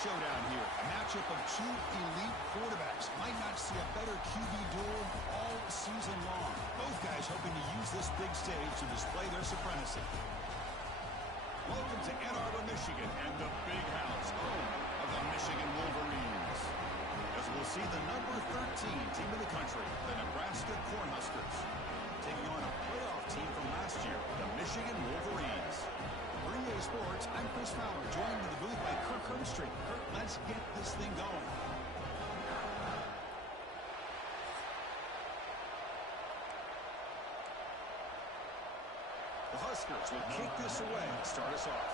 showdown here. A matchup of two elite quarterbacks. Might not see a better QB duel all season long. Both guys hoping to use this big stage to display their supremacy. Welcome to Ann Arbor, Michigan, and the big house, home of the Michigan Wolverines. As we'll see the number 13 team in the country, the Nebraska Cornhuskers, taking on a playoff team from last year, the Michigan Wolverines. Green Day Sports, I'm Chris Fowler, joined in the booth by Kirk Herbstreit. Kirk, let's get this thing going. The Huskers will kick this away and start us off.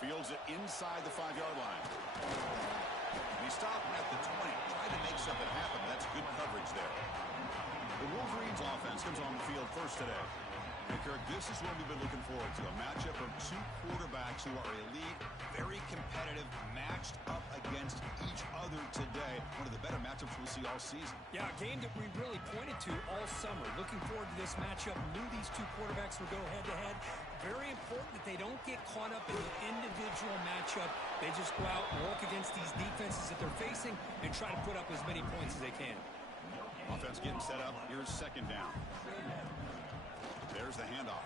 Fields it inside the 5-yard line. He stopped at the 20. Tried to make something happen. That's good coverage there. The Wolverines offense comes on the field first today. And Kirk, this is what we've been looking forward to. A matchup of two quarterbacks who are elite, very competitive, matched up against each other today. One of the better matchups we'll see all season. Yeah, a game that we really pointed to all summer. Looking forward to this matchup. Knew these two quarterbacks would go head-to-head. Very important that they don't get caught up in the individual matchup. They just go out and work against these defenses that they're facing and try to put up as many points as they can. Offense getting set up. Here's second down. There's the handoff.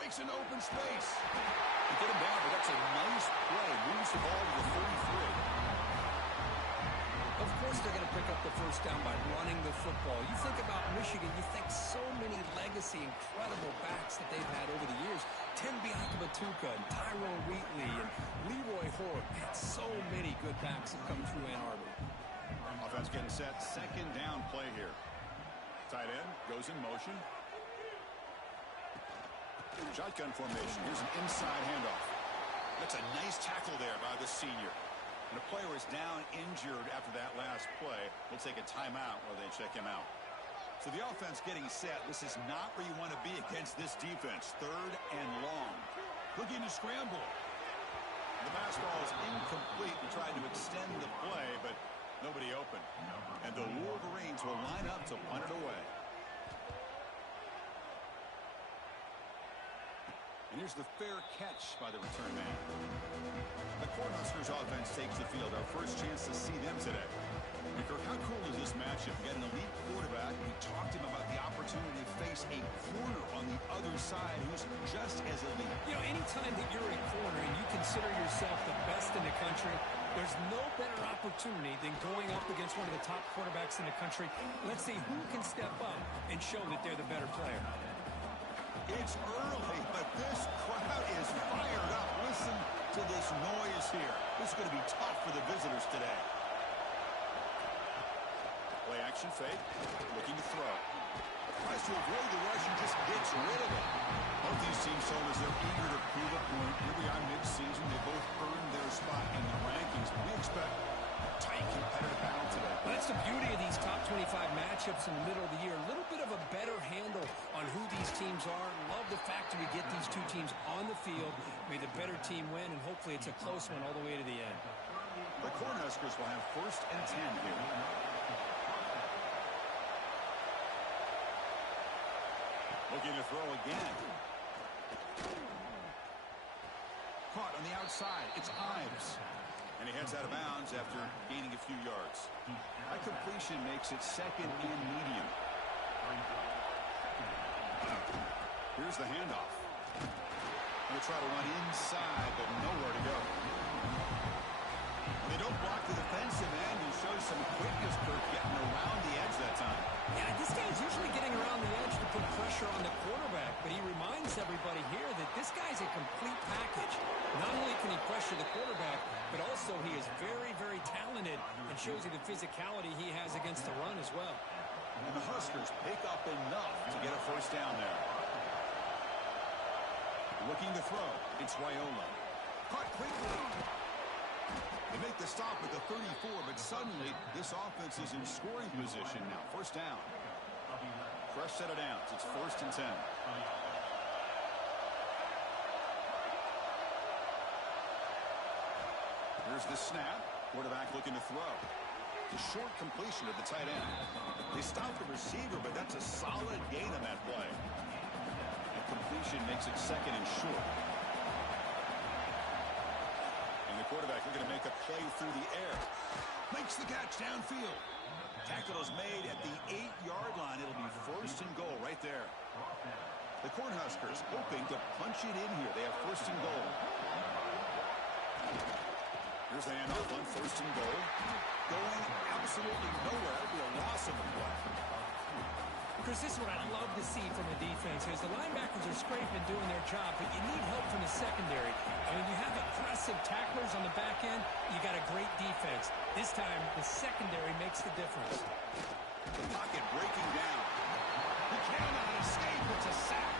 Breaks into open space. They get him down, but that's a nice play. Moves the ball to the 33. Of course they're going to pick up the first down by running the football. You think about Michigan, you think so many legacy, incredible backs that they've had over the years. Tim Biakabatuka and Tyrone Wheatley and Leroy Hoare. Man, so many good backs have come through Ann Arbor. Offense getting set. Second down play here. Tight end goes in motion. Shotgun formation. Here's an inside handoff. That's a nice tackle there by the senior. And the player is down injured after that last play. We'll take a timeout while they check him out. So the offense getting set. This is not where you want to be against this defense. Third and long. Looking to scramble. The pass ball is incomplete. We tried to extend the play, but nobody open. And the Wolverines will line up to punt it away. And here's the fair catch by the return man. The Cornhuskers offense takes the field. Our first chance to see them today. And Kirk, how cool is this matchup? You got an elite quarterback. We talked to him about the opportunity to face a corner on the other side who's just as elite. You know, anytime that you're a corner and you consider yourself the best in the country, there's no better opportunity than going up against one of the top quarterbacks in the country. Let's see who can step up and show that they're the better player. It's early, but this crowd is fired up. Listen to this noise here. This is going to be tough for the visitors today. Play action fake. Looking to throw. Tries to avoid the rush and just gets rid of it. Both these teams told us they're eager to prove a point. Here we are mid-season. They both earned their spot in the rankings. We expect a tight competitive battle today. Well, that's the beauty of these top 25 matchups in the middle of the year. A little bit of a better handle on who these teams are. Love the fact that we get these two teams on the field. May the better team win, and hopefully it's a close one all the way to the end. The Cornhuskers will have first and 10 here. Looking to throw again. Caught on the outside. It's Ives. And he heads out of bounds after gaining a few yards. That completion makes it second and medium. Here's the handoff. We'll try to run inside, but nowhere to go. They don't block the defensive end. He shows some quickness, Kirk, getting around the edge that time. Yeah, this guy's usually getting around the edge to put pressure on the quarterback, but he reminds everybody here that this guy's a complete package. Not only can he pressure the quarterback, but also he is very, very talented and shows you the physicality he has against the run as well. And the Huskers pick up enough to get a first down there. Looking to throw. It's Raiola. Caught quickly. They make the stop at the 34, but suddenly this offense is in scoring position now. First down. Fresh set of downs. It's first and 10. Here's the snap. Quarterback looking to throw. The short completion of the tight end. They stopped the receiver, but that's a solid gain on that play. And completion makes it second and short. And the quarterback looking to make a play through the air. Makes the catch downfield. Tackle is made at the 8-yard line. It'll be first and goal right there. The Cornhuskers hoping to punch it in here. They have first and goal. Here's the handoff on first and goal. Going absolutely nowhere. That'll be a loss of a play. Chris, this is what I love to see from the defense is the linebackers are scraping, doing their job, but you need help from the secondary. I mean, you have aggressive tacklers on the back end, you got a great defense. This time, the secondary makes the difference. The pocket breaking down. He cannot escape. It's a sack.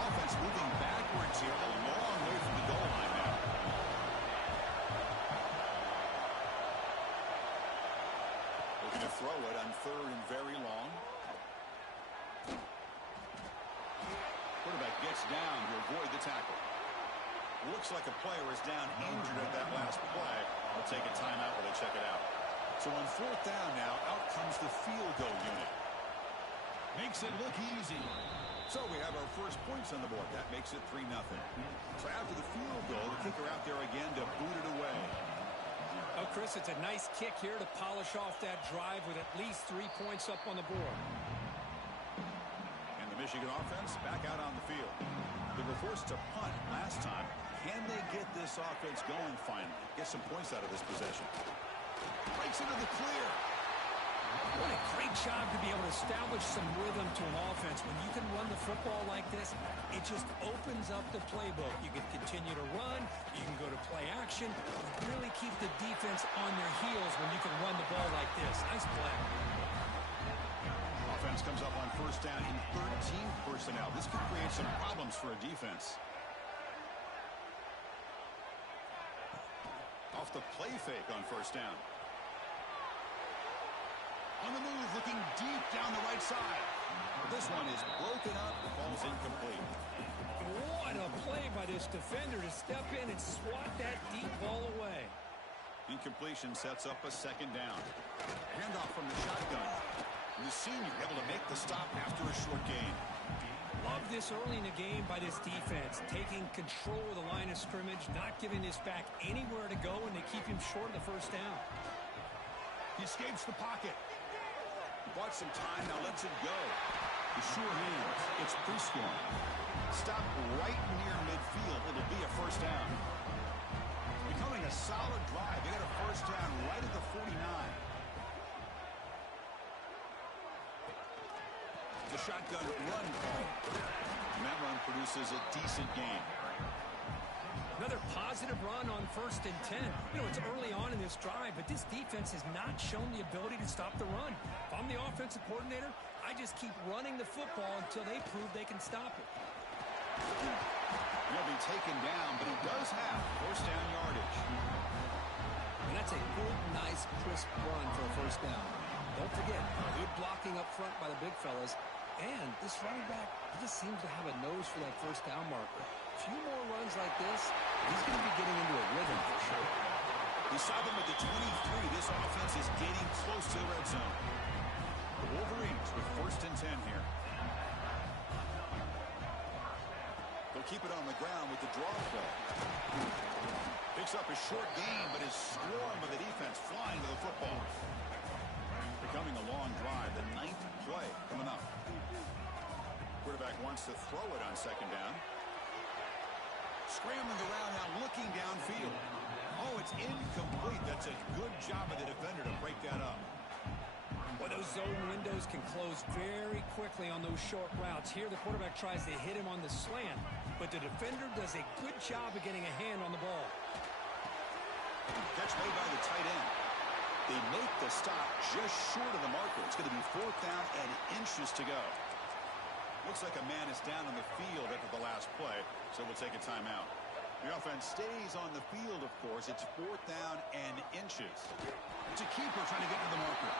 Offense moving backwards here, a long way from the goal line now. Looking to throw it on third and very long. Quarterback gets down to avoid the tackle. Looks like a player is down injured at that last play. We'll take a timeout while they check it out. So on fourth down now, out comes the field goal unit. Makes it look easy. So we have our first points on the board. That makes it 3-0. So after the field goal, the kicker out there again to boot it away. Oh, Chris, it's a nice kick here to polish off that drive with at least 3 points up on the board. And the Michigan offense back out on the field. They were forced to punt last time. Can they get this offense going finally? Get some points out of this possession. Breaks into the clear. What a great job to be able to establish some rhythm to an offense. When you can run the football like this, it just opens up the playbook. You can continue to run. You can go to play action. Really keep the defense on their heels when you can run the ball like this. Nice play. Offense comes up on first down in 13 personnel. This could create some problems for a defense. Off the play fake on first down. On the move, looking deep down the right side. This one is broken up. The ball's incomplete. What a play by this defender to step in and swat that deep ball away. Incompletion sets up a second down. Handoff from the shotgun. And the senior able to make the stop after a short gain. Love this early in the game by this defense. Taking control of the line of scrimmage, not giving this back anywhere to go, and they keep him short of the first down. He escapes the pocket. Bought some time, now lets it go. The sure hands. It's pre-scoring. Stop right near midfield. It'll be a first down. Becoming a solid drive. They got a first down right at the 49. The shotgun run call. And that run produces a decent gain. Another positive run on first and 10. You know, it's early on in this drive, but this defense has not shown the ability to stop the run. If I'm the offensive coordinator, I just keep running the football until they prove they can stop it. He'll be taken down, but he does have first down yardage. And that's a good, nice, crisp run for a first down. Don't forget, good blocking up front by the big fellas. And this running back just seems to have a nose for that first down marker. A few more runs like this, he's going to be getting into a rhythm for sure. We saw them at the 23. This offense is getting close to the red zone. The Wolverines with first and 10 here. They'll keep it on the ground with the draw play. Picks up a short gain, but is swarmed by the defense flying to the football. Becoming a long drive, the 9th play coming up. Quarterback wants to throw it on second down. Scrambling around now, looking downfield. Oh, it's incomplete. That's a good job of the defender to break that up. Well, those zone windows can close very quickly on those short routes. Here, the quarterback tries to hit him on the slant, but the defender does a good job of getting a hand on the ball. Catch made by the tight end. They make the stop just short of the marker. It's going to be fourth down and inches to go. Looks like a man is down on the field after the last play, so we'll take a timeout. The offense stays on the field, of course. It's fourth down and inches. It's a keeper trying to get to the marker.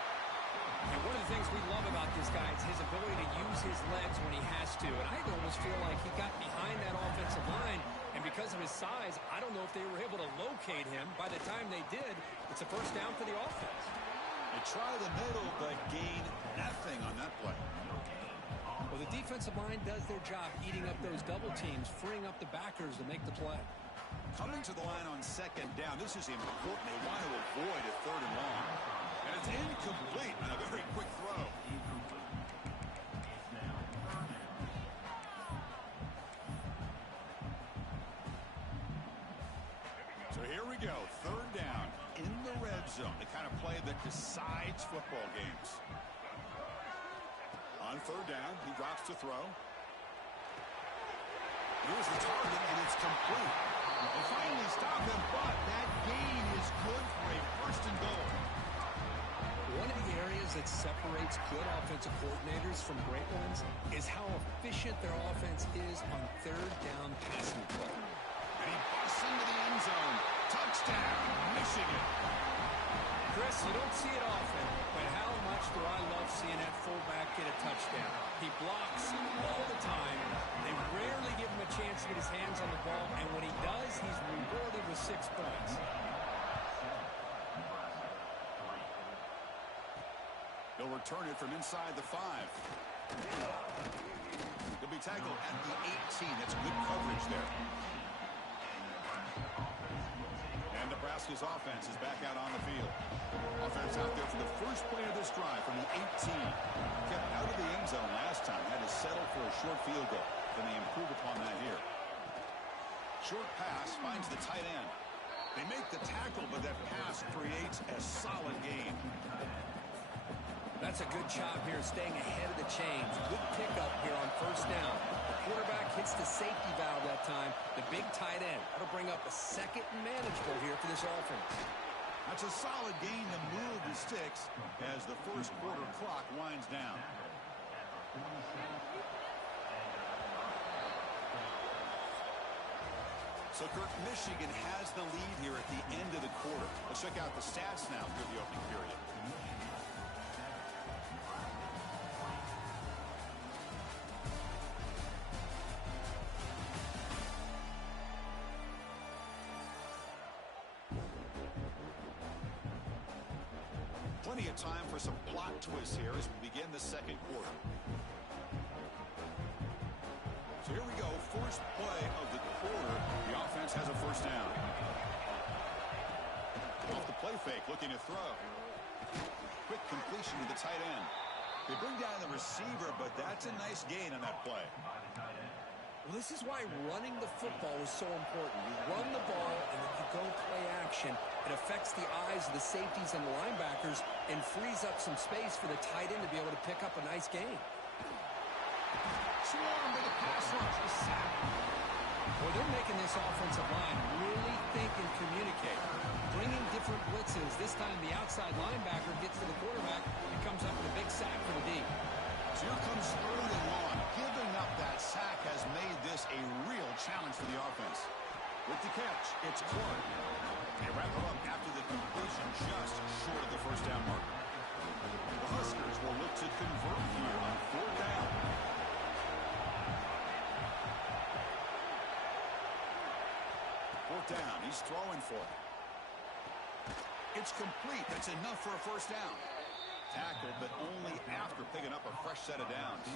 And one of the things we love about this guy is his ability to use his legs when he has to. And I almost feel like he got behind that offensive line, and because of his size, I don't know if they were able to locate him. By the time they did, it's a first down for the offense. They try the middle, but gain nothing on that play. Well, the defensive line does their job eating up those double teams, freeing up the backers to make the play. Coming to the line on second down. This is important. They want to avoid a third and long. And it's incomplete on a very quick throw. So here we go. Third down in the red zone. The kind of play that decides football games. On third down, he drops to throw. Here's the target, and it's complete. They finally stop him, but that gain is good for a first and goal. One of the areas that separates good offensive coordinators from great ones is how efficient their offense is on third down passing play. And he busts into the end zone. Touchdown, Michigan. Chris, you don't see it often, but how much do I love seeing that fullback get a touchdown. He blocks all the time. They rarely give him a chance to get his hands on the ball, and when he does, he's rewarded with 6 points. He'll return it from inside the 5. He'll be tackled at the 18. That's good coverage there. And Nebraska's offense is back out on the field. Offense out there for the first play of this drive from the 18. Kept out of the end zone last time. Had to settle for a short field goal. Then they improve upon that here. Short pass finds the tight end. They make the tackle, but that pass creates a solid gain. That's a good job here, staying ahead of the chains. Good pickup here on first down. The quarterback hits the safety valve that time. The big tight end. That'll bring up a second and manageable here for this offense. That's a solid gain to move the sticks as the first quarter clock winds down. So, Kirk, Michigan has the lead here at the end of the quarter. Let's check out the stats now through the opening period. Plenty of time for some plot twists here as we begin the second quarter. So here we go. First play of the quarter. The offense has a first down. Off the play fake, looking to throw. Quick completion to the tight end. They bring down the receiver, but that's a nice gain on that play. Well, this is why running the football is so important. You run the ball, and if you go play action, it affects the eyes of the safeties and the linebackers and frees up some space for the tight end to be able to pick up a nice gain. Swarm to the pass rush, a sack. Well, they're making this offensive line really think and communicate. Bringing different blitzes. This time the outside linebacker gets to the quarterback and comes up with a big sack for the D. So here comes third and long. Giving up that sack has made this a real challenge for the offense. With the catch, it's Clark. They wrap it up after the completion just short of the first down mark. The Huskers will look to convert here on fourth down. Fourth down, he's throwing for it. It's complete. That's enough for a first down. Tackled, but only after picking up a fresh set of downs.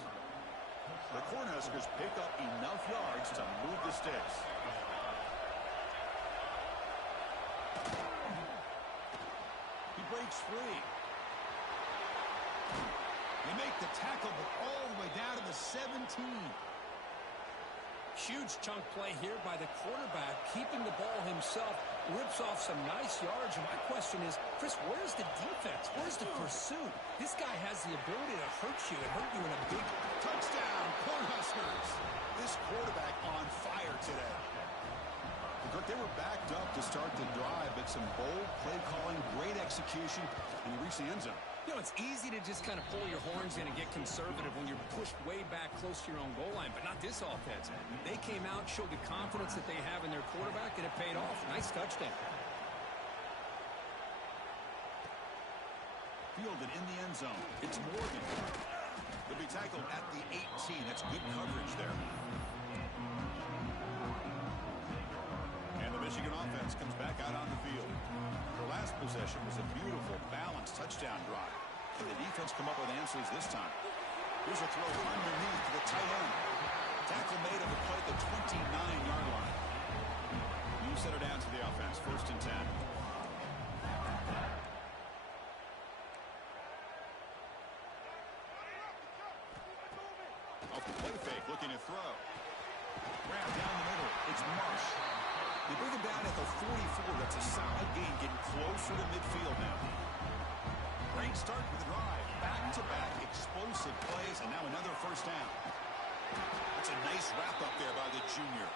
The Cornhuskers pick up enough yards to move the sticks. He breaks free. They make the tackle, but all the way down to the 17. Huge chunk play here by the quarterback, keeping the ball himself, rips off some nice yards. And my question is, Chris, where's the defense? Where's the pursuit? This guy has the ability to hurt you and hurt you in a big touchdown, Cornhuskers. This quarterback on fire today. Look, they were backed up to start the drive, but some bold play calling, great execution, and he reached the end zone. You know, it's easy to just kind of pull your horns in and get conservative when you're pushed way back close to your own goal line, but not this offense. They came out, showed the confidence that they have in their quarterback, and it paid off. Nice touchdown. Fielded in the end zone. It's Morgan. They'll be tackled at the 18. That's good coverage there. And the Michigan offense comes back out on the field. Their last possession was a beautiful, balanced touchdown drive. Can the defense come up with answers this time? Here's a throw underneath to the tight end. Tackle made of the play at the 29-yard line. You set her down to the offense. 1st and 10. Off the play fake, looking to throw. Wrap down the middle. It's Marsh. They bring him down at the 44. That's a solid gain, getting closer to midfield now. Great start with the drive. Back-to-back explosive plays, and now another 1st down. That's a nice wrap-up there by the junior.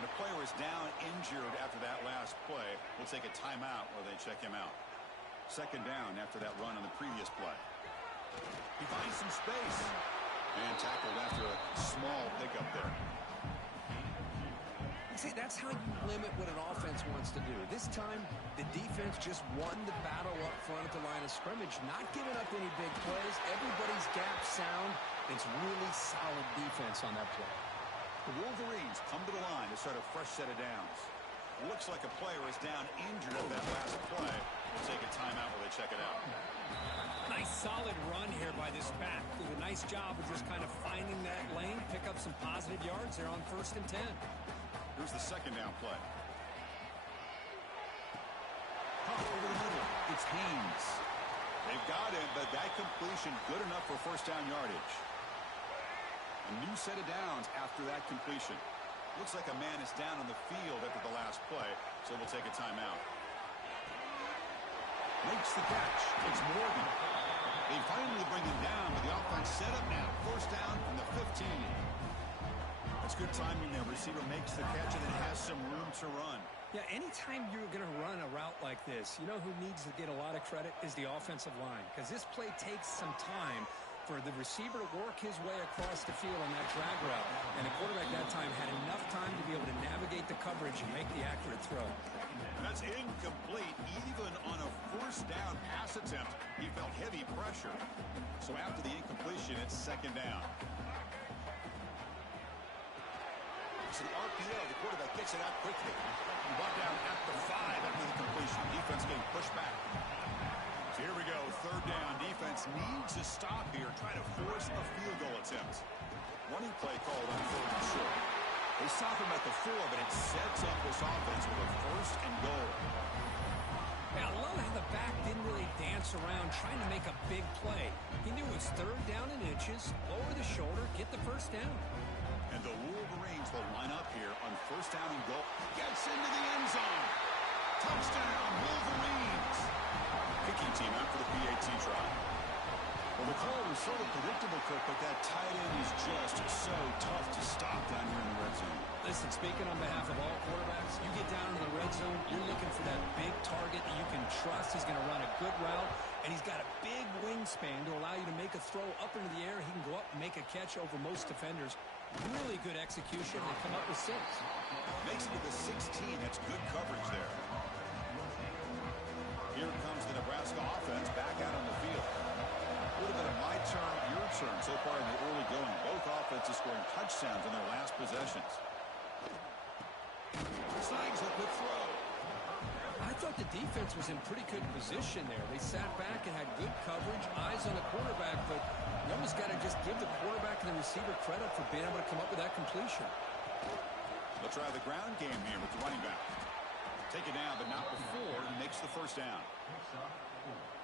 And the player is down injured after that last play. We'll take a timeout while they check him out. 2nd down after that run on the previous play. He finds some space. And tackled after a small pickup there. See, that's how you limit what an offense wants to do. This time, the defense just won the battle up front at the line of scrimmage, not giving up any big plays. Everybody's gap sound. It's really solid defense on that play. The Wolverines come to the line to start a fresh set of downs. Looks like a player is down injured at that last play. We'll take a timeout while they check it out. Nice solid run here by this back. Did a nice job of just kind of finding that lane, pick up some positive yards there on 1st and 10. Here's the 2nd down play. Pop over the middle. It's Haynes. They've got him, but that completion good enough for 1st down yardage. A new set of downs after that completion. Looks like a man is down on the field after the last play, so we'll take a timeout. Makes the catch. It's Morgan. They finally bring him down, but the offense set up now. 1st down from the 15. That's good timing there. Receiver makes the catch and then has some room to run. Yeah, anytime you're going to run a route like this, you know who needs to get a lot of credit is the offensive line, because this play takes some time for the receiver to work his way across the field on that drag route. And the quarterback that time had enough time to be able to navigate the coverage and make the accurate throw. That's incomplete. Even on a 1st down pass attempt, he felt heavy pressure. So after the incompletion, it's 2nd down. So the RPO, the quarterback gets it out quickly. He brought down at the 5 after the completion. Defense getting pushed back. So here we go, 3rd down. Defense needs a stop here, trying to force a field goal attempt. Running play called on 3rd and short. They stop him at the 4, but it sets up this offense with a 1st and goal. Yeah, I love how the back didn't really dance around trying to make a big play. He knew it was 3rd down in inches, lower the shoulder, get the 1st down. And the Wolverines will line up here on 1st down and goal. Gets into the end zone. Touchdown, Wolverines. Kicking team after the PAT try. Well, the call was sort of predictable, Kirk, but that tight end is just so tough to stop down here in the red zone. Listen, speaking on behalf of all quarterbacks, you get down in the red zone, you're looking for that big target that you can trust. He's going to run a good route, and he's got a big wingspan to allow you to make a throw up into the air. He can go up and make a catch over most defenders. Really good execution and come up with 6. Makes it to the 16. That's good coverage there. Here comes the Nebraska offense back out on the field. A little bit of my turn, your turn so far in the early going. Both offenses scoring touchdowns in their last possessions. Snags a good throw. I thought the defense was in pretty good position there. They sat back and had good coverage, eyes on the quarterback, but you almost got to just give the quarterback and the receiver credit for being able to come up with that completion. They'll try the ground game here with the running back. Take it down, but not before he makes the 1st down.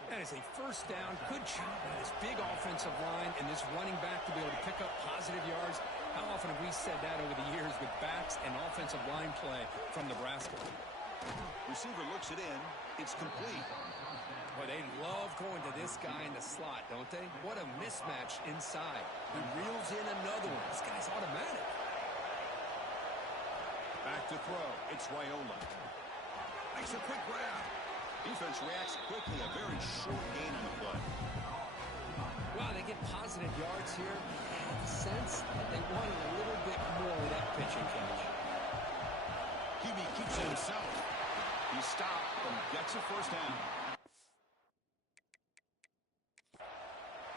That is a 1st down. Good job by this big offensive line and this running back to be able to pick up positive yards. How often have we said that over the years with backs and offensive line play from Nebraska? Receiver looks it in. It's complete. Boy, they love going to this guy in the slot, don't they? What a mismatch inside. He reels in another one. This guy's automatic. Back to throw. It's Raiola. Makes a quick grab. Defense reacts quickly. A very short gain on the play. Wow, they get positive yards here. I had the sense that they wanted a little bit more of that pitching catch. QB keeps it himself. He stopped and gets a 1st down.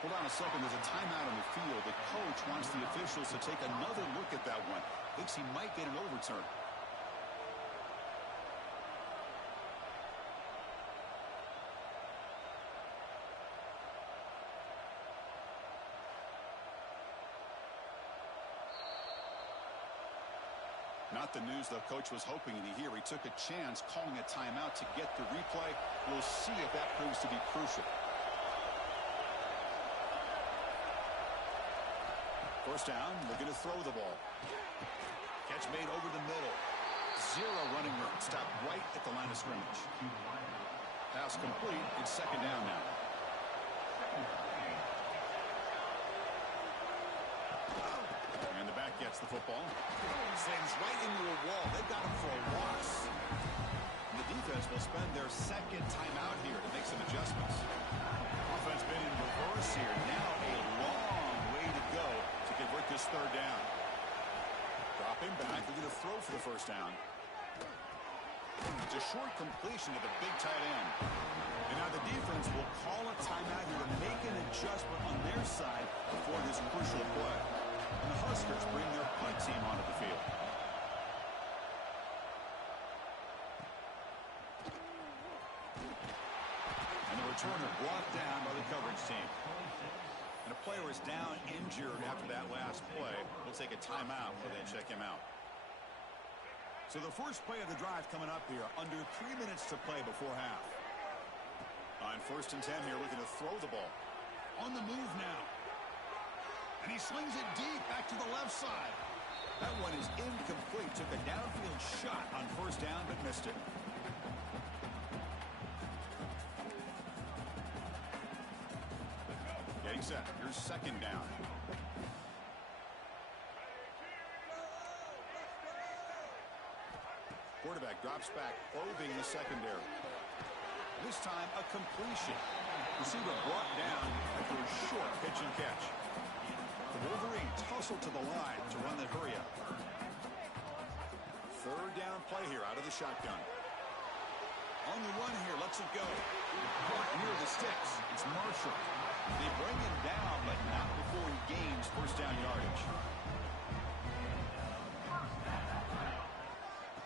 Hold on a second. There's a timeout on the field. The coach wants the officials to take another look at that one. Thinks he might get an overturn. Not the news the coach was hoping to hear. He took a chance calling a timeout to get the replay. We'll see if that proves to be crucial. First down, looking to throw the ball. Catch made over the middle. Zero running room. Stopped right at the line of scrimmage. Pass complete. It's second down now. And the back gets the football. Slams right into a wall. They've got him for a loss. And the defense will spend their second timeout here to make some adjustments. Offense been in reverse here. Now a long way to go to convert this third down. Dropping back. They're going to throw for the first down. It's a short completion to the big tight end. And now the defense will call a timeout here to make an adjustment on their side before this crucial play. And the Huskers bring their punt team onto the field. And the returner brought down by the coverage team. And a player is down injured after that last play. We'll take a timeout while they check him out. So the first play of the drive coming up here. Under 3 minutes to play before half. On first and 10 here, looking to throw the ball. On the move now. And he slings it deep back to the left side. That one is incomplete. Took a downfield shot on first down, but missed it. Getting set. Here's second down. Quarterback drops back, probing the secondary. This time, a completion. Receiver brought down after a short pitch and catch. The Wolverines tussle to the line to run the hurry-up. Third down play here out of the shotgun. On the run here, lets it go. Caught near the sticks. It's Marshall. They bring him down, but not before he gains first down yardage.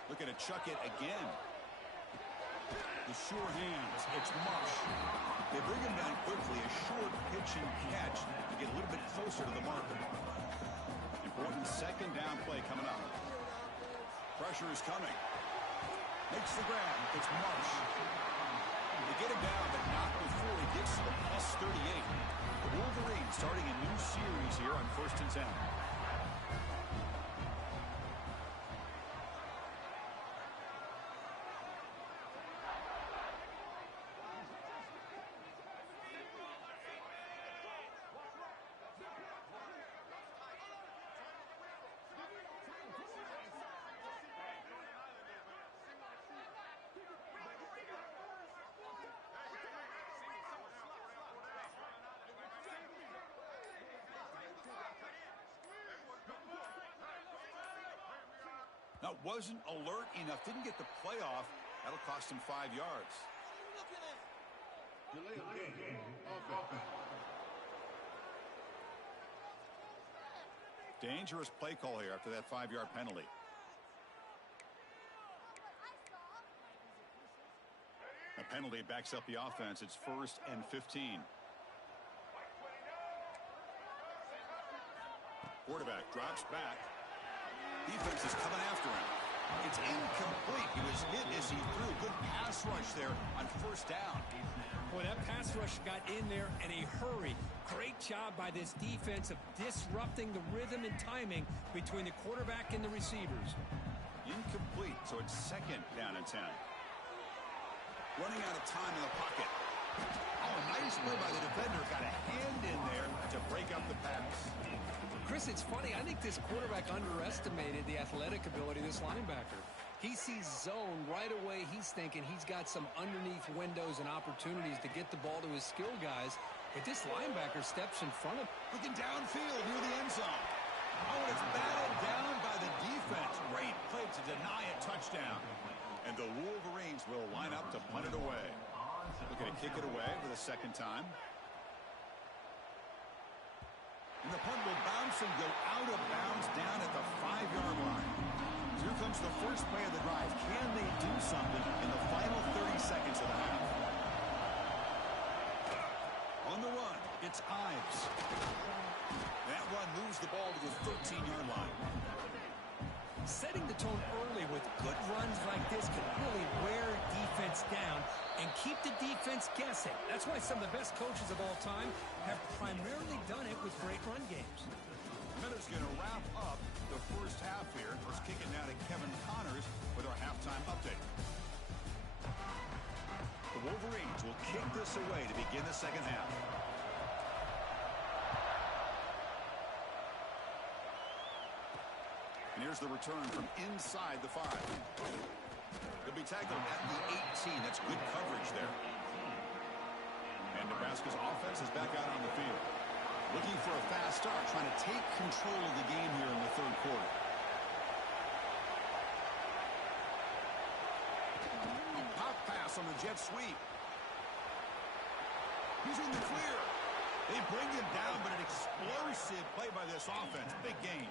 Looking to chuck it again. The sure hands. It's Marsh. They bring him down quickly. A short pitch and catch to get a little bit closer to the marker. Important second down play coming up. Pressure is coming. Makes the grab. It's Marsh. They get him down, but not before he gets to the plus 38. The Wolverines starting a new series here on first and 10. Now, wasn't alert enough. Didn't get the play off. That'll cost him 5 yards. Dangerous play call here after that 5-yard penalty. A penalty backs up the offense. It's first and 15. Quarterback drops back. Defense is coming after him. It's incomplete. He was hit as he threw. Good pass rush there on first down. Boy, that pass rush got in there in a hurry. Great job by this defense of disrupting the rhythm and timing between the quarterback and the receivers. Incomplete, so it's second down and 10. Running out of time in the pocket. Oh, nice play by the defender. Got a hand in there to break up the pass. Chris, it's funny. I think this quarterback underestimated the athletic ability of this linebacker. He sees zone right away. He's thinking he's got some underneath windows and opportunities to get the ball to his skill guys. But this linebacker steps in front of him. Looking downfield near the end zone. Oh, and it's battled down by the defense. Great play to deny a touchdown. And the Wolverines will line up to punt it away. Looking to kick it away for the second time. And the punt will bounce and go out of bounds down at the 5-yard line. So here comes the first play of the drive. Can they do something in the final 30 seconds of the half? On the run, it's Ives. That run moves the ball to the 13-yard line. Setting the tone early with good runs like this can really wear defense down and keep the defense guessing. That's why some of the best coaches of all time have primarily done it with great run games. Miller's going to wrap up the first half here. Let's kick it now to Kevin Connors with our halftime update. The Wolverines will kick this away to begin the second half. And here's the return from inside the 5. He'll be tackled at the 18. That's good coverage there. And Nebraska's offense is back out on the field. Looking for a fast start, trying to take control of the game here in the third quarter. A pop pass on the jet sweep. He's in the clear. They bring him down, but an explosive play by this offense. Big game.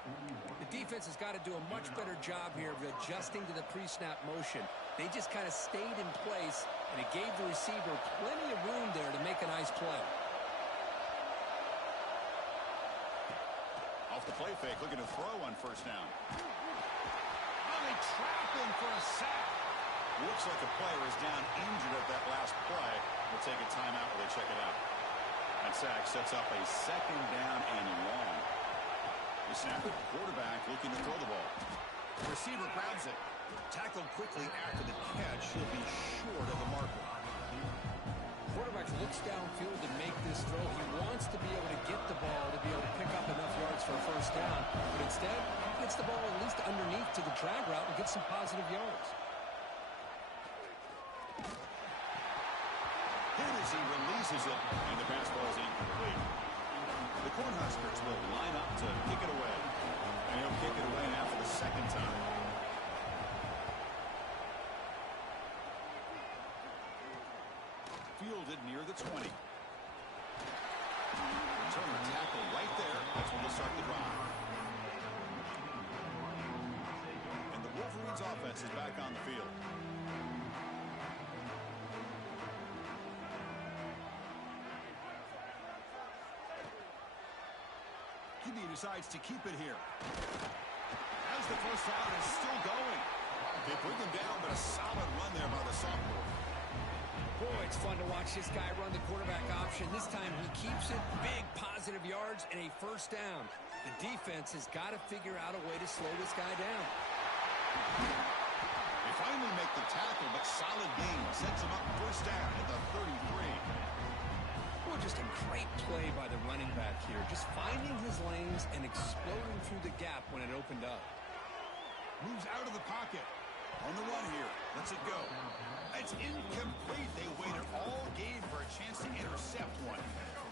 The defense has got to do a much better job here of adjusting to the pre-snap motion. They just kind of stayed in place, and it gave the receiver plenty of room there to make a nice play. Off the play fake, looking to throw on first down. Oh, they trap him for a sack. Looks like the player is down injured at that last play. We'll take a timeout while they check it out. That sack sets up a second down and long. The snapper, quarterback looking to throw the ball. The receiver grabs it. Tackled quickly after the catch. He'll be short of the marker. Quarterback looks downfield to make this throw. He wants to be able to get the ball to be able to pick up enough yards for a first down. But instead, he gets the ball at least underneath to the drag route and gets some positive yards. Hit as he releases it, and the pass ball is incomplete. The Cornhuskers will line up to kick it away. And he'll kick it away now for the second time. Fielded near the 20. Returner tackle right there. That's when they'll start the drive. And the Wolverines offense is back on the field. QB decides to keep it here. As the first down is still going. They bring him down, but a solid run there by the sophomore. Boy, it's fun to watch this guy run the quarterback option. This time he keeps it, big positive yards, and a first down. The defense has got to figure out a way to slow this guy down. They finally make the tackle, but solid gain sets him up first down at the 33. Well, just a great play by the running back here. Just finding his lanes and exploding through the gap when it opened up. Moves out of the pocket. On the run here. Lets it go. It's incomplete. They waited all game for a chance to intercept one.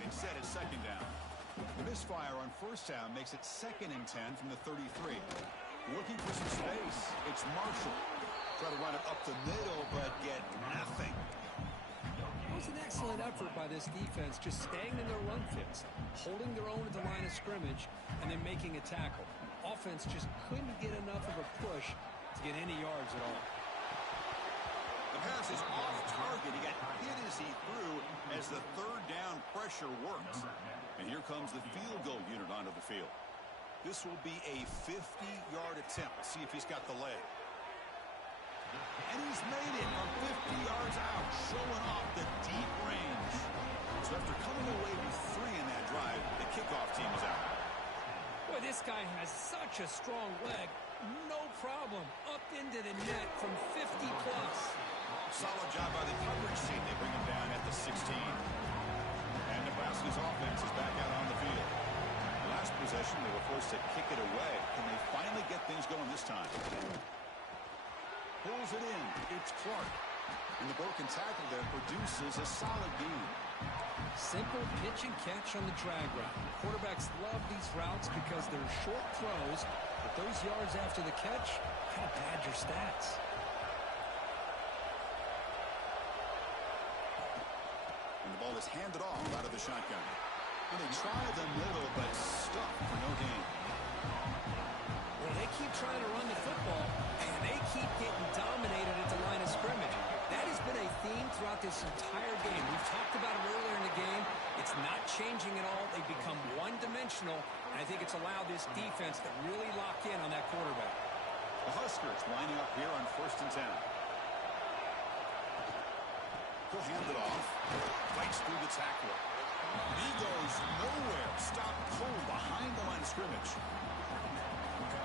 Instead, it's second down. The misfire on first down makes it 2nd and 10 from the 33. Looking for some space. It's Marshall. Try to run it up the middle, but get nothing. It was an excellent effort by this defense, just staying in their run fits, holding their own at the line of scrimmage, and then making a tackle. Offense just couldn't get enough of a push to get any yards at all. The pass is off target. He got hit as he threw as the third down pressure works. And here comes the field goal unit onto the field. This will be a 50-yard attempt. Let's see if he's got the leg. And he's made it from 50 yards out, showing off the deep range. So after coming away with 3 in that drive, the kickoff team is out. Boy, this guy has such a strong leg. No problem. Up into the net from 50 plus. Solid job by the coverage team. They bring him down at the 16. And Nebraska's offense is back out on the field. Last possession, they were forced to kick it away. Can they finally get things going this time? Pulls it in. It's Clark. And the broken tackle there produces a solid gain. Simple pitch and catch on the drag route. Quarterbacks love these routes because they're short throws, but those yards after the catch kind of pad your stats. And the ball is handed off out of the shotgun. And they try the middle, but stuck for no gain. Well, they keep trying to run the football, and they keep getting dominated at the line of scrimmage. That has been a theme throughout this entire game. We've talked about it earlier in the game. It's not changing at all. They become one-dimensional, and I think it's allowed this defense to really lock in on that quarterback. The Huskers lining up here on 1st and 10. He'll hand it off. Fights through the tackler. He goes nowhere. Stopped cold behind the line of scrimmage.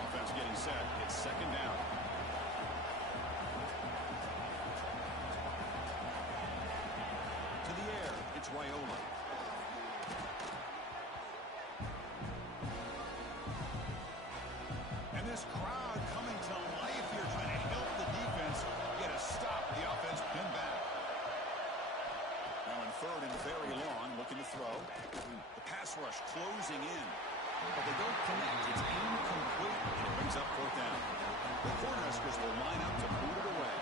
Offense getting set. It's 2nd down. To the air. It's Raiola. And this crowd coming to life here, trying to help the defense get a stop. The offense pinned back. Now in 3rd and very long, looking to throw. The pass rush closing in. But they don't connect. It's incomplete. And it brings up 4th down. The Cornhuskers will line up to boot it away.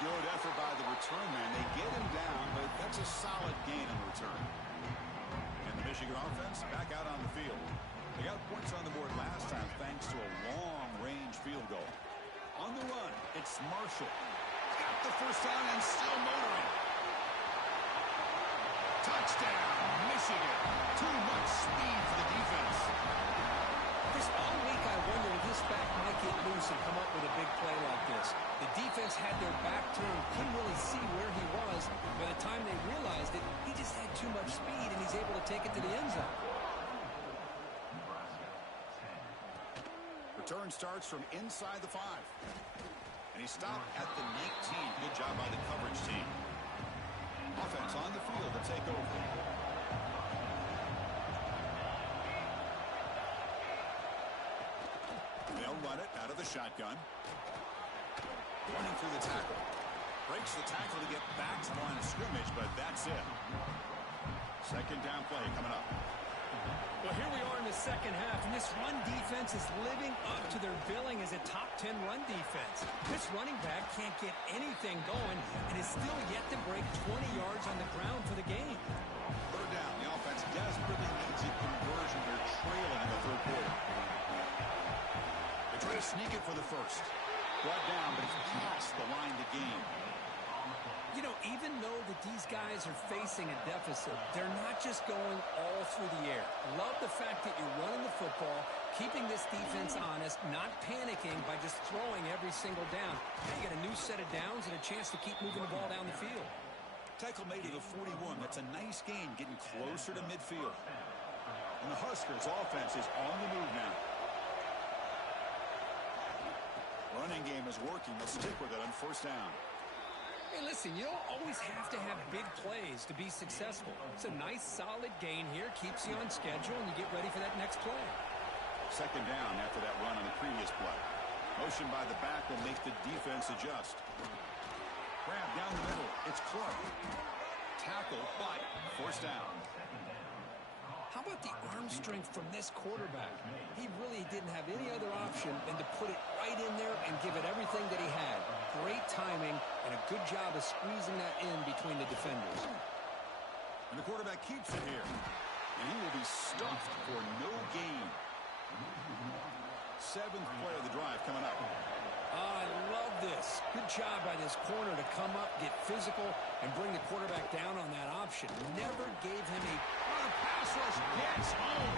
Good effort by the return man. They get him down, but that's a solid gain in return. And the Michigan offense back out on the field. They got points on the board last time thanks to a long-range field goal. On the run, it's Marshall. Got the 1st down and still motoring. Touchdown, Michigan. Too much speed for the defense. This all week I wondered if this back might get loose and come up with a big play like this. The defense had their back turned, couldn't really see where he was. By the time they realized it, he just had too much speed, and he's able to take it to the end zone. Return starts from inside the 5. And he stopped at the 19. Good job by the coverage team. Offense on the field to take over. They'll run it out of the shotgun. Running through the tackle. Breaks the tackle to get back to the line of scrimmage, but that's it. 2nd down play coming up. Well, here we are in the 2nd half, and this run defense is living up to their billing as a top 10 run defense. This running back can't get anything going and is still yet to break 20 yards on the ground for the game. 3rd down. The offense desperately needs a conversion. They're trailing in the 3rd quarter. They try to sneak it for the 1st. Brought down, but it's past the line to gain. You know, even though that these guys are facing a deficit, they're not just going all through the air. Love the fact that you're running the football, keeping this defense honest, not panicking by just throwing every single down. Now you got a new set of downs and a chance to keep moving the ball down the field. Tackle made to the 41. That's a nice gain, getting closer to midfield. And the Huskers' offense is on the move now. Running game is working. They'll stick with it on 1st down. Hey, listen, you don't always have to have big plays to be successful. It's a nice, solid gain here. Keeps you on schedule, and you get ready for that next play. 2nd down after that run on the previous play. Motion by the back will make the defense adjust. Grab down the middle. It's Clark. Tackle, but 1st down. How about the arm strength from this quarterback? He really didn't have any other option than to put it right in there and give it everything that he had. Great timing and a good job of squeezing that in between the defenders. And the quarterback keeps it here. And he will be stuffed for no gain. 7th play of the drive coming up. I love this. Good job by this corner to come up, get physical, and bring the quarterback down on that option. Never gave him a pass rush gets home.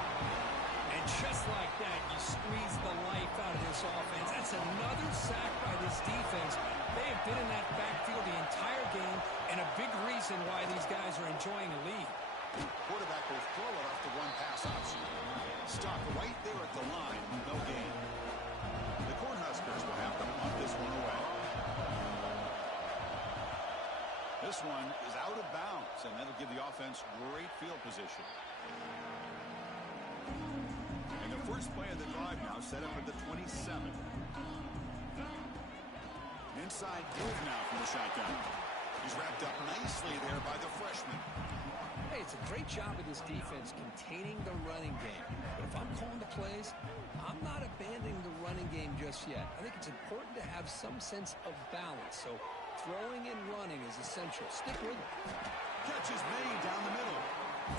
And just like that, you squeeze the life out of this offense. That's another sack by this defense. They have been in that backfield the entire game, and a big reason why these guys are enjoying a lead. Quarterback will throw it off the one pass option. Stop right there at the line. No gain. The Cornhuskers will have to punt this one away. This one is out of bounds, and that'll give the offense great field position. And the first play of the drive now set up at the 27. Inside move now from the shotgun. He's wrapped up nicely there by the freshman. Hey, it's a great job of this defense containing the running game. But if I'm calling the plays, I'm not abandoning the running game just yet. I think it's important to have some sense of balance. So throwing and running is essential. Stick with it. Catch is made down the middle.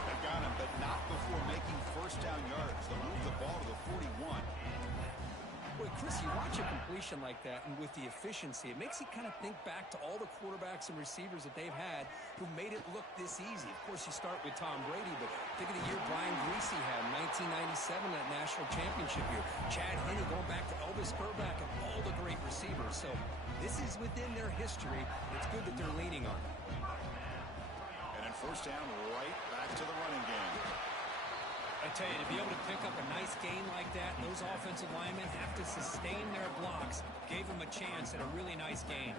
They've got him, but not before making 1st down yards. They'll move the ball to the 41. Boy, Chris, you watch a completion like that, and with the efficiency, it makes you kind of think back to all the quarterbacks and receivers that they've had who made it look this easy. Of course, you start with Tom Brady, but think of the year Brian Greasy had in 1997, that national championship year. Chad Henne going back to Elvis Grbac and all the great receivers. So this is within their history. It's good that they're leaning on it. And then first down, right back to the running game. I tell you, to be able to pick up a nice gain like that, those offensive linemen have to sustain their blocks. Gave them a chance at a really nice gain.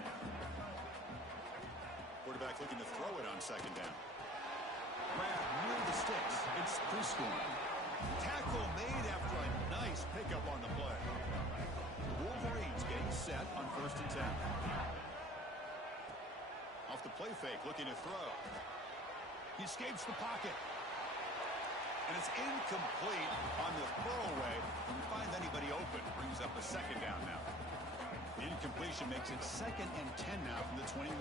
Quarterback looking to throw it on second down. Grab near the sticks. It's Destruda. Tackle made after a nice pickup on the play. The Wolverines getting set on 1st and 10. Off the play fake, looking to throw. He escapes the pocket. And it's incomplete on the throwaway. Didn't find anybody open. Brings up a second down now. The incompletion makes it 2nd and 10 now from the 21.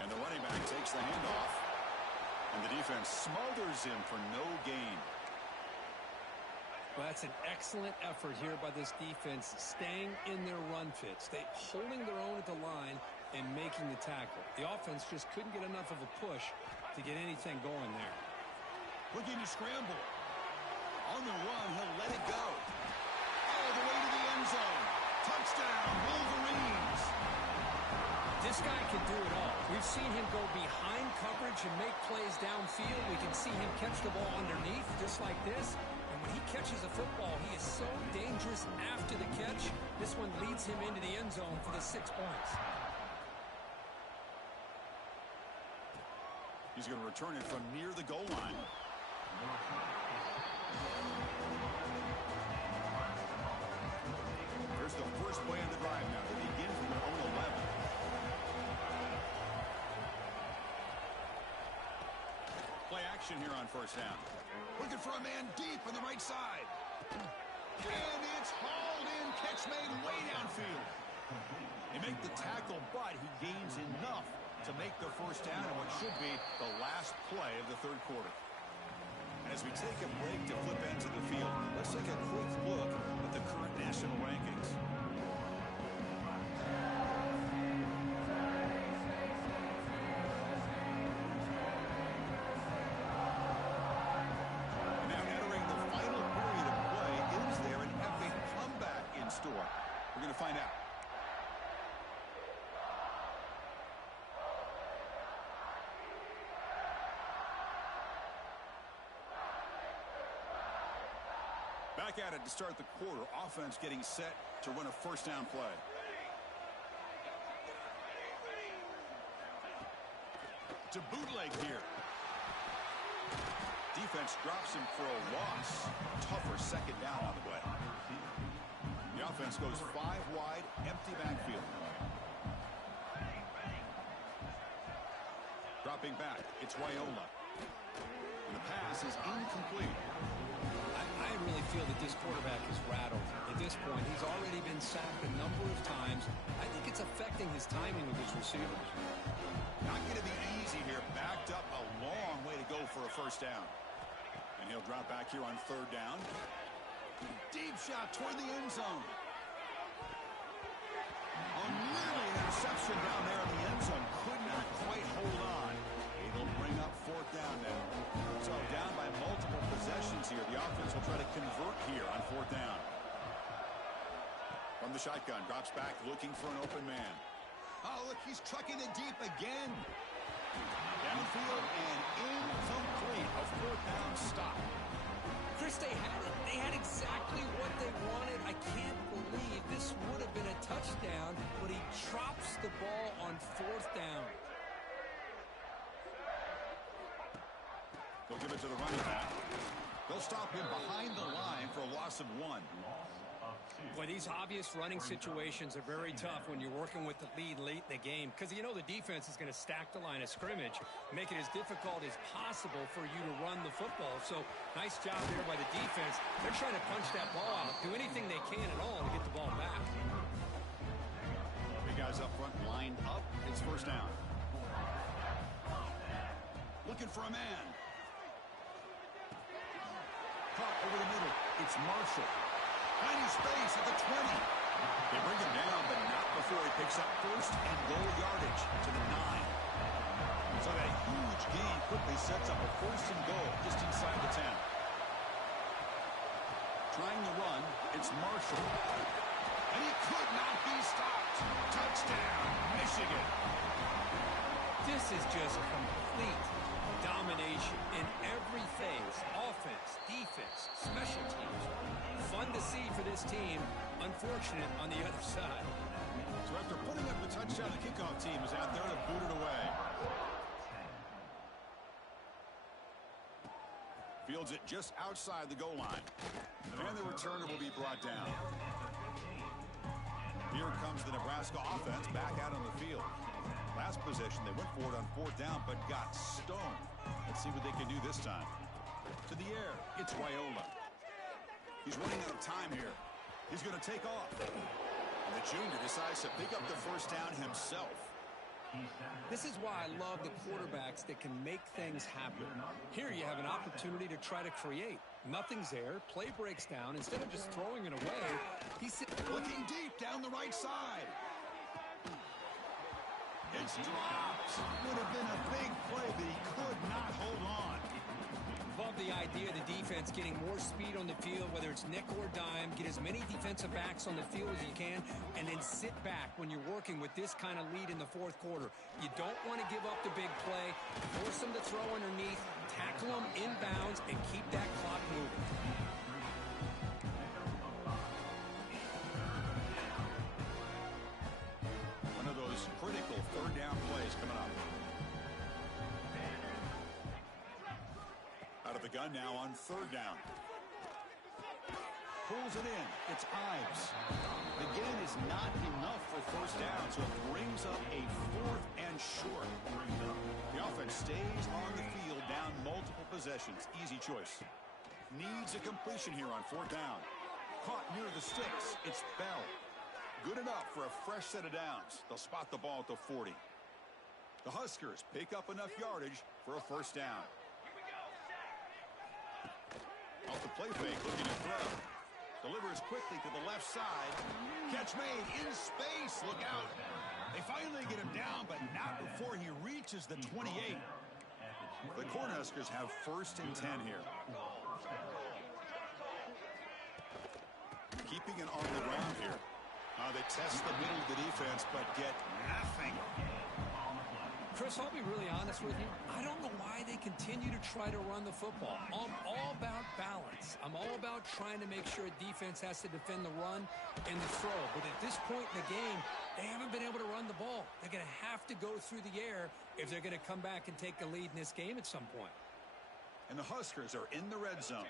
And the running back takes the handoff. And the defense smothers him for no gain. Well, that's an excellent effort here by this defense, staying in their run fits. They holding their own at the line and making the tackle. The offense just couldn't get enough of a push to get anything going there. Looking to scramble. On the run, he'll let it go. All the way to the end zone. Touchdown, Wolverines. This guy can do it all. We've seen him go behind coverage and make plays downfield. We can see him catch the ball underneath just like this. And when he catches a football, he is so dangerous after the catch. This one leads him into the end zone for the 6 points. He's going to return it from near the goal line. Here's the first play of the drive now. They begin from their own 11. Play action here on first down. Looking for a man deep on the right side. And it's hauled in. Catch made way downfield. They make the tackle, but he gains enough to make the first down in what should be the last play of the third quarter. And as we take a break to flip into the field, let's take a quick look at the current national rankings. And now entering the final period of play, is there an epic comeback in store? We're going to find out. Back at it to start the quarter. Offense getting set to run a first down play. To bootleg here. Defense drops him for a loss. Tougher second down on the way. The offense goes 5 wide, empty backfield. Dropping back, it's Raiola. And the pass is incomplete. I really feel that this quarterback is rattled. At this point, he's already been sacked a number of times. I think it's affecting his timing with his receivers. Not going to be easy here. Backed up a long way to go for a first down. And he'll drop back here on third down. Deep shot toward the end zone. Oh, nearly an interception down there in the end zone. Could not quite hold on. It'll bring up fourth down now. So down by multiple possessions here. The offense will try to convert here on fourth down. From the shotgun, drops back looking for an open man. Oh, look, he's trucking it deep again. Downfield and incomplete. A fourth down stop. Chris, they had it. They had exactly what they wanted. I can't believe this would have been a touchdown, but he drops the ball on fourth down. They'll give it to the running back. They'll stop him behind the line for a loss of 1. Boy, these obvious running situations are very tough when you're working with the lead late in the game because you know the defense is going to stack the line of scrimmage, make it as difficult as possible for you to run the football. So nice job there by the defense. They're trying to punch that ball out, do anything they can at all to get the ball back. Big guys up front lined up. It's first down. Looking for a man. Caught over the middle. It's Marshall. Finding space at the 20. They bring him down, but not before he picks up first and goal yardage to the 9. So that huge gain quickly sets up a first and goal just inside the 10. Trying the run, it's Marshall. And he could not be stopped. Touchdown, Michigan. This is just complete domination in every phase. Offense, defense, special teams. Fun to see for this team. Unfortunate on the other side. So after putting up the touchdown, the kickoff team is out there to boot it away. Fields it just outside the goal line. And the returner will be brought down. Here comes the Nebraska offense back out on the field. Last possession, they went for it on 4th down, but got stoned. Let's see what they can do this time. To the air, it's Raiola. He's running out of time here. He's going to take off. And the junior decides to pick up the first down himself. This is why I love the quarterbacks that can make things happen. Here you have an opportunity to try to create. Nothing's there. Play breaks down. Instead of just throwing it away, he's looking deep down the right side. It's dropped. Would have been a big play, but he could not hold on. Love the idea of the defense getting more speed on the field, whether it's nickel or dime. Get as many defensive backs on the field as you can, and then sit back when you're working with this kind of lead in the 4th quarter. You don't want to give up the big play. Force them to throw underneath, tackle them inbounds, and keep that clock moving. One of those critical 3rd down plays coming up. Out of the gun now on 3rd down. Pulls it in. It's Ives. The gain is not enough for first down, so it brings up a 4th and short. The offense stays on the field down multiple possessions. Easy choice. Needs a completion here on 4th down. Caught near the sticks. It's Bell. Good enough for a fresh set of downs. They'll spot the ball at the 40. The Huskers pick up enough yardage for a first down. Off the play fake, looking to throw. Delivers quickly to the left side. Catch made in space. Look out. They finally get him down, but not before he reaches the 28. The Cornhuskers have first and 10 here. Keeping it on the ground here. They test the middle of the defense, but get nothing. Chris, I'll be really honest with you. I don't know why they continue to try to run the football. I'm all about balance. I'm all about trying to make sure defense has to defend the run and the throw. But at this point in the game, they haven't been able to run the ball. They're going to have to go through the air if they're going to come back and take the lead in this game at some point. And the Huskers are in the red zone.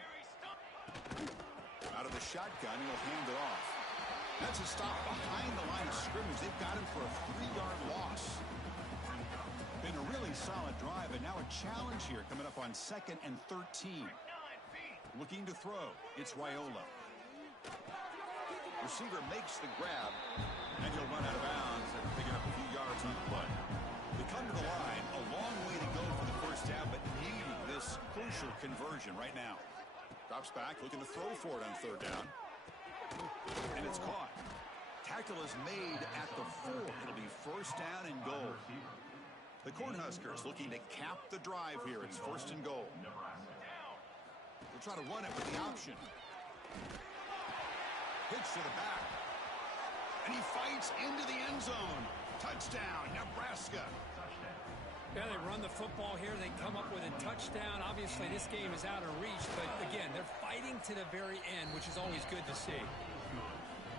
Out of the shotgun, he'll hand it off. That's a stop behind the line of scrimmage. They've got him for a 3-yard loss. Been a really solid drive, and now a challenge here coming up on 2nd and 13. Looking to throw. It's Raiola. Receiver makes the grab, and he'll run out of bounds and picking up a few yards on the play. They come to the line, a long way to go for the first down, but needing this crucial conversion right now. Drops back, looking to throw for it on 3rd down. And it's caught. Tackle is made at the 4. It'll be first down and goal. The Cornhuskers looking to cap the drive here. It's first and goal. They'll try to run it with the option. Pitch to the back. And he fights into the end zone. Touchdown, Nebraska. Yeah, they run the football here. They come up with a touchdown. Obviously, this game is out of reach. But, again, they're fighting to the very end, which is always good to see.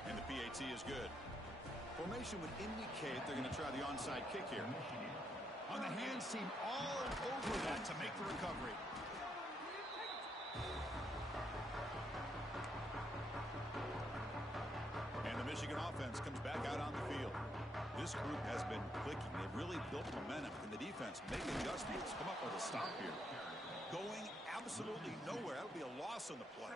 And the PAT is good. Formation would indicate they're going to try the onside kick here. On the hands team all over that to make the recovery. And the Michigan offense comes back out on the field. This group has been clicking. They've really built momentum. And the defense making adjustments. Come up with a stop here. Going absolutely nowhere. That'll be a loss on the play.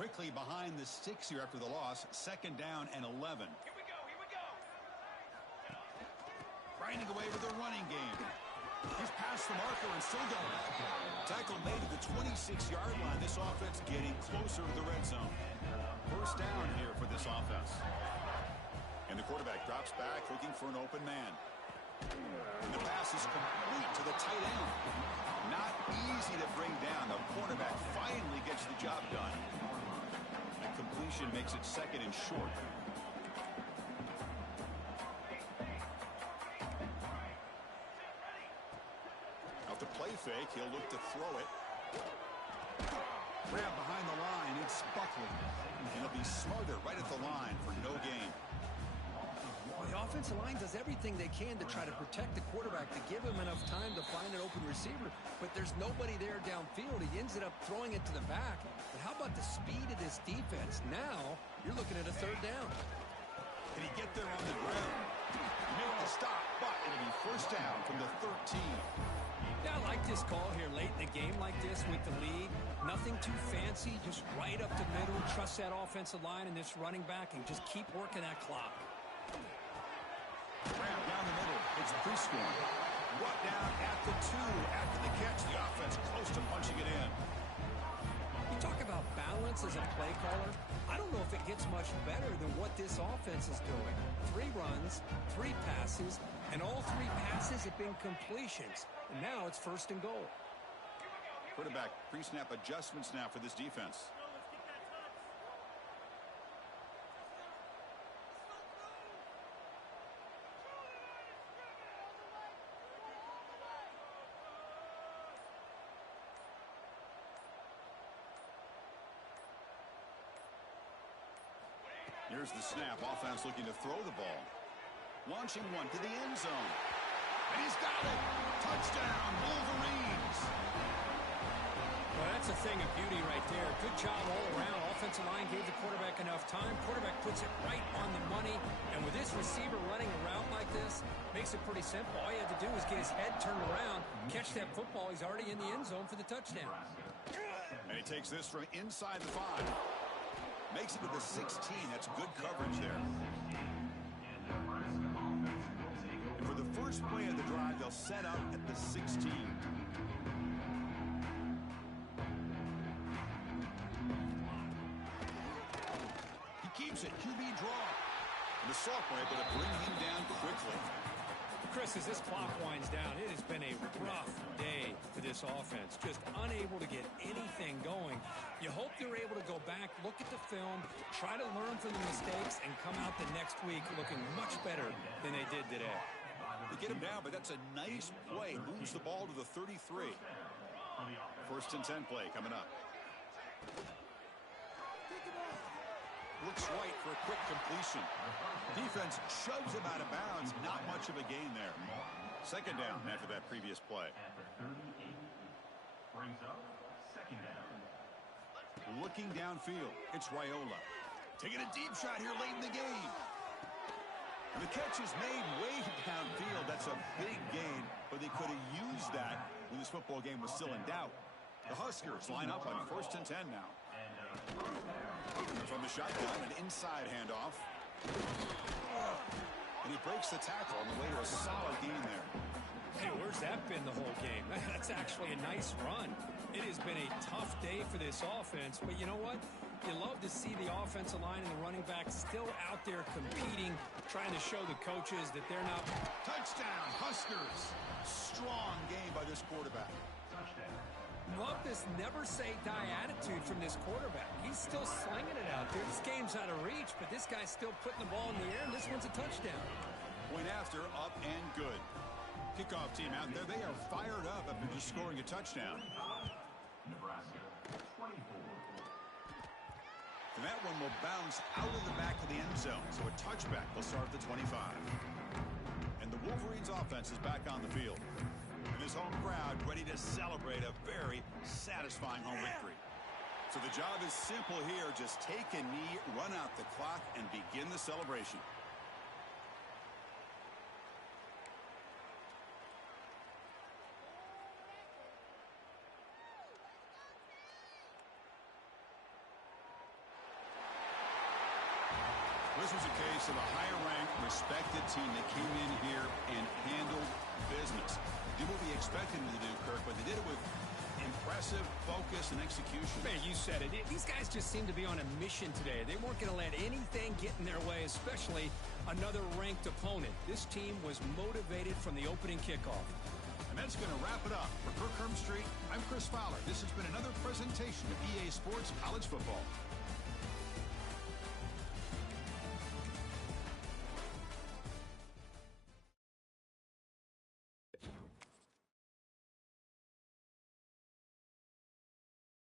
Quickly behind the sticks here after the loss. 2nd down and 11. Here we go. Grinding away with the running game. He's past the marker and still going. Tackle made at the 26-yard line. This offense getting closer to the red zone. First down here for this offense. And the quarterback drops back looking for an open man. And the pass is complete to the tight end. Not easy to bring down. The cornerback finally gets the job done. And completion makes it second and short. Out the play fake, he'll look to throw it. Grab behind the line, it's Buckley. And he'll be smarter right at the line for no gain. Well, the offensive line does everything they can to try to protect the quarterback, to give him enough time to find an open receiver. But there's nobody there downfield. He ends up throwing it to the back. But how about the speed of this defense? Now, you're looking at a third down. Can he get there on the ground? Make the stop, but it'll be first down from the 13. Yeah, I like this call here late in the game like this with the lead. Nothing too fancy, just right up the middle. Trust that offensive line and this running back and just keep working that clock. Grab down the middle. It's pre-scoring. Brought down at the 2. After the catch, the offense close to punching it in. You talk about balance as a play caller. I don't know if it gets much better than what this offense is doing. 3 runs, 3 passes, and all 3 passes have been completions. And now it's first and goal. Quarterback pre-snap adjustments now for this defense. Here's the snap. Offense looking to throw the ball. Launching one to the end zone. And he's got it. Touchdown, Wolverines. Well, that's a thing of beauty right there. Good job all around. Offensive line gave the quarterback enough time. Quarterback puts it right on the money. And with this receiver running a route like this, makes it pretty simple. All you have to do is get his head turned around, catch that football. He's already in the end zone for the touchdown. And he takes this from inside the 5. Makes it to the 16. That's good coverage there. And for the first play of the drive, they'll set up at the 16. He keeps it. QB draw. And the sophomore able to bring him down quickly. Chris, as this clock winds down, it has been a rough day for this offense. Just unable to get anything going. You hope they're able to go back, look at the film, try to learn from the mistakes, and come out the next week looking much better than they did today. They get him down, but that's a nice play. Moves the ball to the 33. First and 10 play coming up. Looks right for a quick completion. Defense shoves him out of bounds. Not much of a gain there. Second down after that previous play. Looking downfield, it's Raiola. Taking a deep shot here late in the game. And the catch is made way downfield. That's a big gain, but they could have used that when this football game was still in doubt. The Huskers line up on first and 10 now. From the shotgun, an inside handoff. And he breaks the tackle on the way to a solid gain there. Hey, where's that been the whole game? That's actually a nice run. It has been a tough day for this offense, but you know what? You love to see the offensive line and the running back still out there competing, trying to show the coaches that they're not... Touchdown, Huskers. Strong game by this quarterback. Love this never-say-die attitude from this quarterback. He's still slinging it out there. This game's out of reach, but this guy's still putting the ball in the air, and this one's a touchdown. Point after, up and good. Kickoff team out there, they are fired up after just scoring a touchdown. And that one will bounce out of the back of the end zone, so a touchback will start at the 25. And the Wolverines offense is back on the field. And this home crowd ready to celebrate a very satisfying home victory. So the job is simple here. Just take a knee, run out the clock, and begin the celebration. This was a case of a higher-ranked, respected team that came in here and handled business. Did what we expected them to do, Kirk, but they did it with impressive focus and execution. Man, you said it. These guys just seem to be on a mission today. They weren't going to let anything get in their way, especially another ranked opponent. This team was motivated from the opening kickoff. And that's going to wrap it up. For Kirk Herbstreit, I'm Chris Fowler. This has been another presentation of EA Sports College Football.